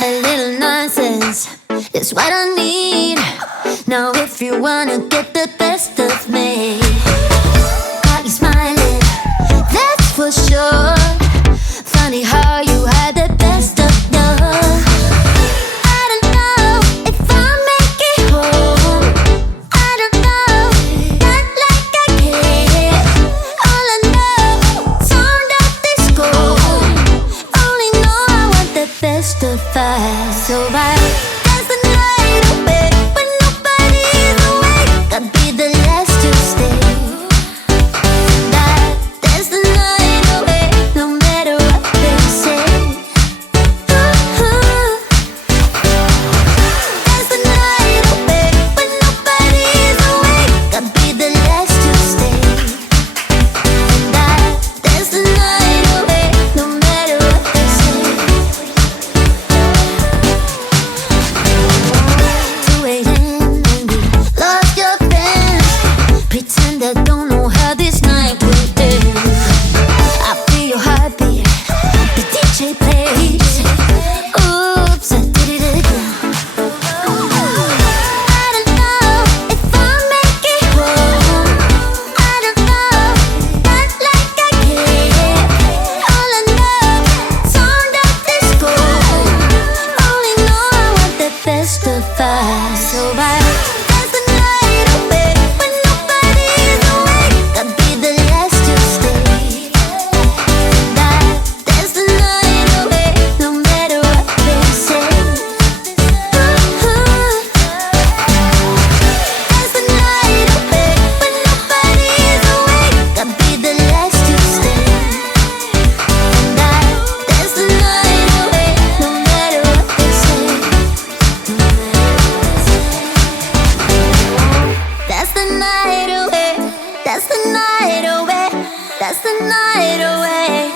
A little nonsense is what I need. Now if you wanna get the best of me, got you smiling, that's for sure. Funny how you had the best of love. I don't know if I'll make it home. I don't know, not like I care. All I know, sound of disco. Only know I want the best of us. So I dance the night away when nobody's awake. I'll be the last to stay. Dance the night away, no matter what they say. Dance the night away when nobody's awake. I'll be the last to stay. Dance the night away, no matter what they say. 2 a.m. and we lost your friends. Pretend I don't know how this night will end. I feel your heartbeat, the DJ plays. Oops, I did it again. I don't know if I'll make it home. I don't know, not like I care. All I know, sound of disco. Only know I want the best of us. So I dance the night away when nobody's awake. I'll be the last to stay. Dance the night away, no matter what they say. Dance the night away when nobody's awake. I'll be the last to stay. Dance the night away, no matter what they say. That's the night away. That's the night away. That's the night away.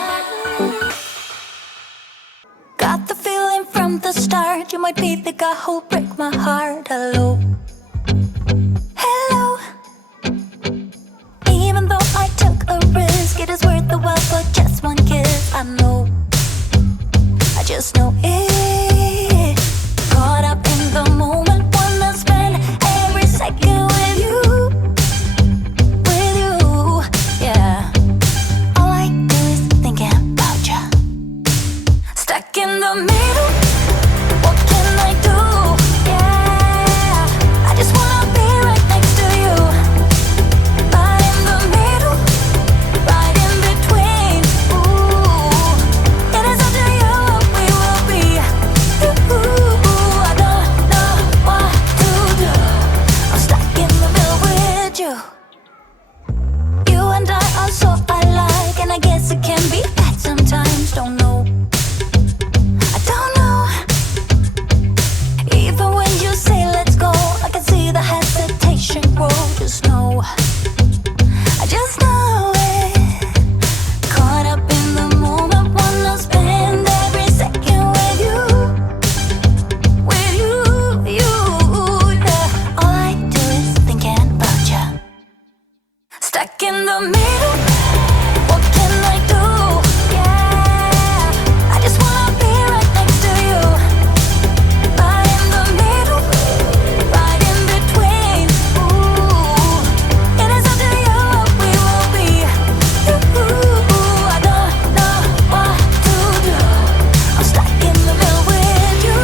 Got the feeling from the start you might be the guy who'll break my heart. Hello, hello. Even though I took a risk, it is worth the while for just one kiss. I know, I just know it. Caught up in the moment, wanna spend every second with you, yeah. All I do is thinking about you. Stuck in the middle, what can I do? Yeah, I just wanna be right next to you. Right in the middle, right in between. Ooh, it is up to you what we will be. Ooh, I don't know what to do. I'm stuck in the middle with you. You and I are so alike, and I guess it can be bad sometimes. Don't know, I don't know. Even when you say let's go, I can see the hesitation grow. Just know, I just know it. Caught up in the moment, wanna spend every second with you, yeah. All I do is thinking about you. Stuck in the middle, what can I do? Yeah, I just wanna be right next to you. Right in the middle, right in between. Ooh, it is up to you what we will be. Ooh, I don't know what to do. I'm stuck in the middle with you.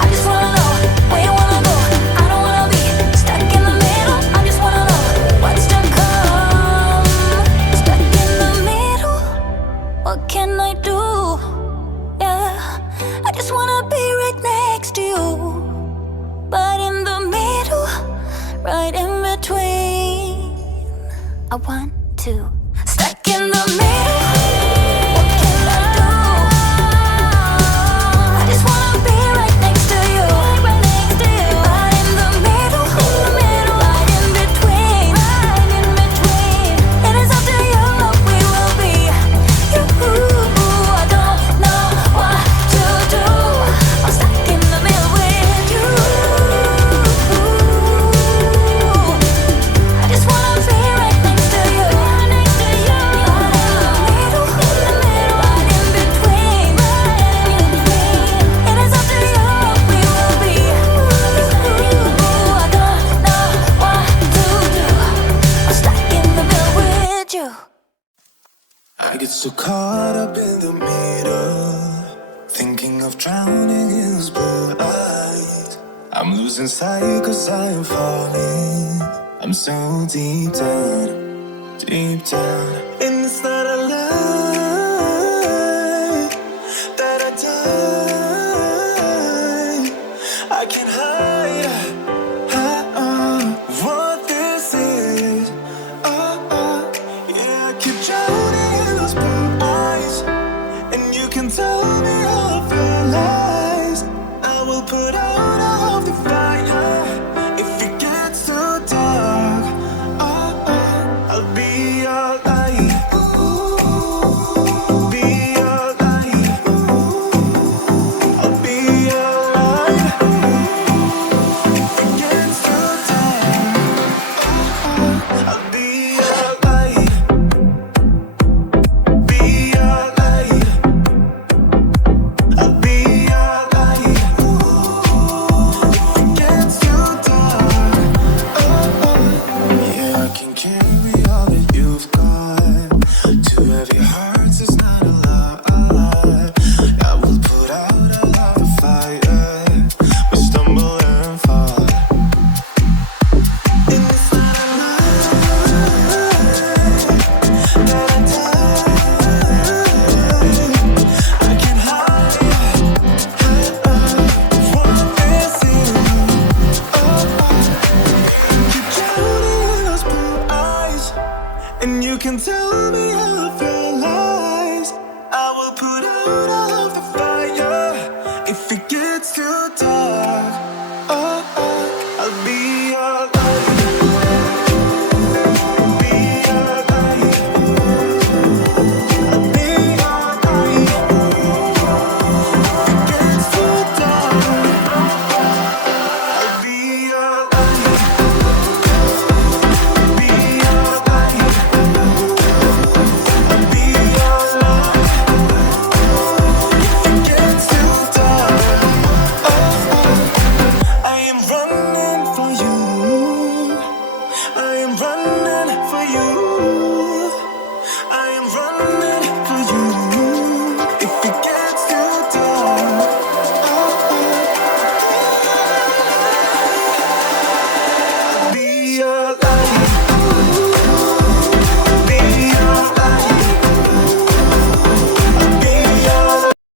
I just wanna know where you wanna go. I don't wanna be stuck in the middle. I just wanna know what's to come. Stuck in the middle, what can I do? Yeah, I just wanna be right next to you. But in the middle, right in between, I want to. Stuck in the middle, what can I do? I just wanna be right next to you. Right in the middle, right in between. It is up to you what we will be. I don't know what to do. I'm stuck in the middle with you. I just wanna be right next to you. caught up in the middle, thinking of drowning in those blue eyes. I'm losing sight cause I am falling. I'm so deep down, and it's not a lie that I die. I can't hide what this is. Yeah, I keep drowning in those blue eyes, and you can tell me all of your lies. I will put out all of the fire if it gets too dark. I'll be your light. I'll be your light. I'll be your light. If it gets too dark, I'll be your light. Be your light. I'll be your light. If it gets too dark, yeah, I can carry all that you've got. Two heavy hearts is not a lie. I will put out all of the fire. We stumble and fall, and it's not a lie that I die. I can hide what this is. Keep drowning in those blue eyes, and you can tell me all of your lies. I will put out all of the fire if it gets too dark.